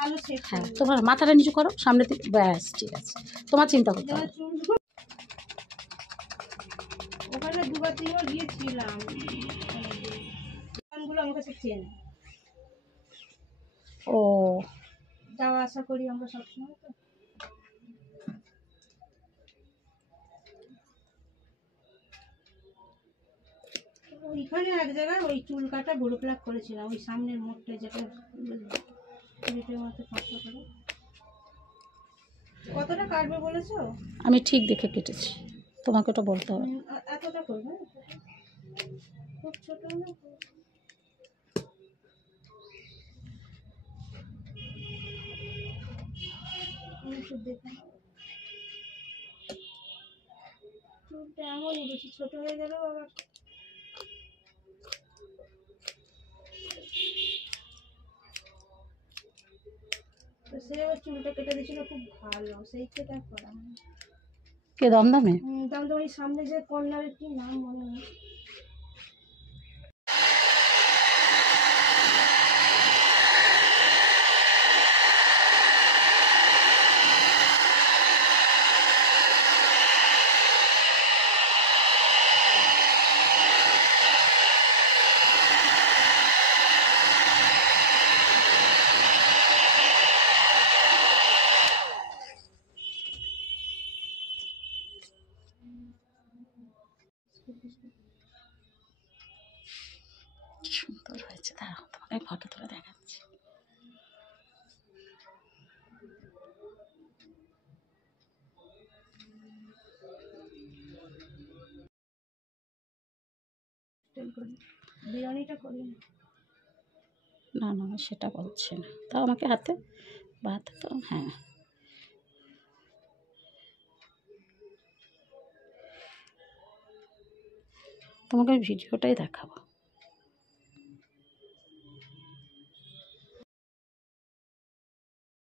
ভালো সেট। হ্যাঁ, তোমার মাথাটা নিচু করো, সামনে থেকে, ব্যাস ঠিক আছে, তোমার চিন্তা করতে হবে। ওখানে দুবার তিনবার গিয়েছিলাম, দোকানগুলো আমার কাছে চেনে। ও যাওয়া আসা করি আমরা সবসময় তো। ওইখানে এক জায়গায় ওই চুল কাটা বড় প্লাক করেছিলাম, ওই সামনের মোড়টা যেটা রেটের মতো 500 করে। কতটা কাটবে বলেছো? আমি ঠিক দেখে কেটেছি, তোমাকে ওটা বলতে হবে। এতটা করবে, খুব ছোট না। চুলটা এমনই বেশি ছোট হয়ে গেলেও আবার তো সে ওর চুলটা কেটে দিয়েছিল খুব ভালো, সেই থেকে করা হয়। কে দমদমে? দমদমের সামনে যে কর্নারের কি নাম মনে নেই। সুন্দর হয়েছে, দাঁড়াও তোমাকে ফটো তুলে দেখাচ্ছি। বিরিয়ানিটা করি না না, আমি সেটা বলছি না, তাও আমাকে হাতে বা হাতে তো, হ্যাঁ তোমাকে ভিডিওটাই দেখাবো।